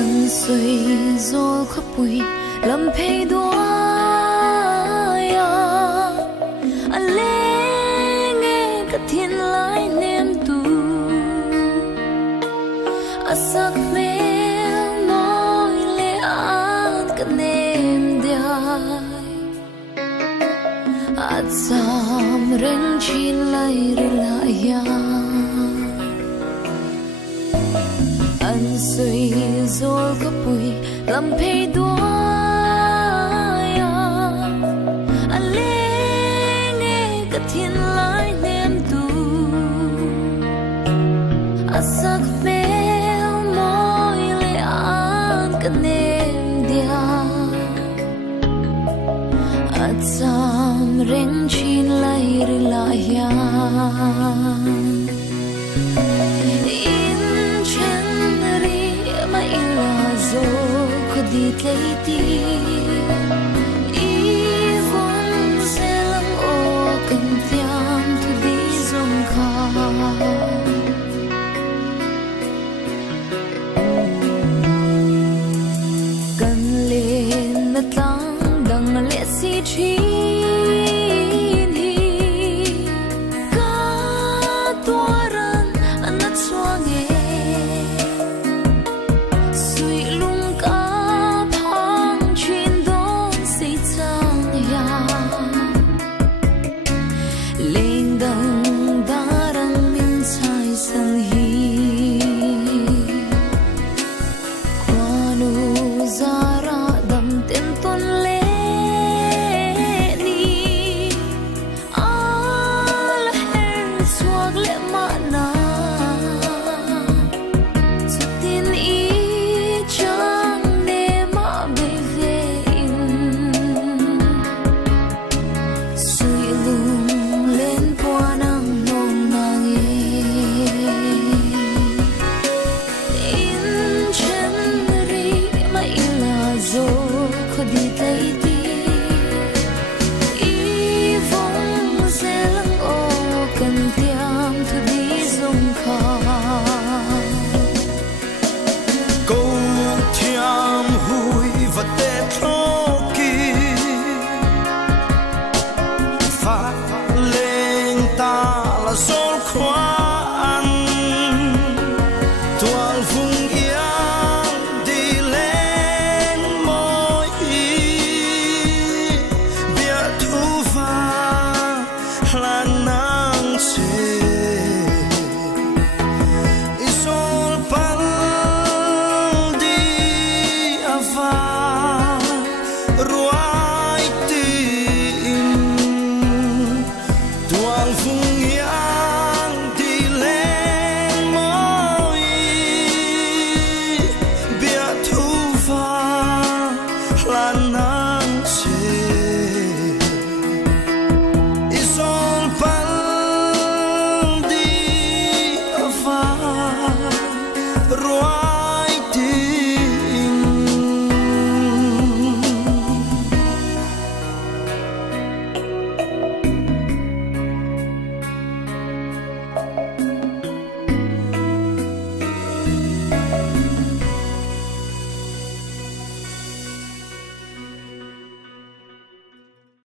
an suy rồi khắp bụi làm phê đóa anh lên nghe cả thiên lái niềm tu sắc mê môi lệ an cả niềm đai sam reng chin lại lại anh suy rồi có bụi làm phê đóa anh lên nghe cả thiên lái niềm tu sắc mê môi lệ an cả niềm đai sam reng chin lại lại đi lấy đi ý vốn sẽ lắng ô cần tiêm thu đi dùng khá cần lên nát lắng đằng lẽ si trí lệ mà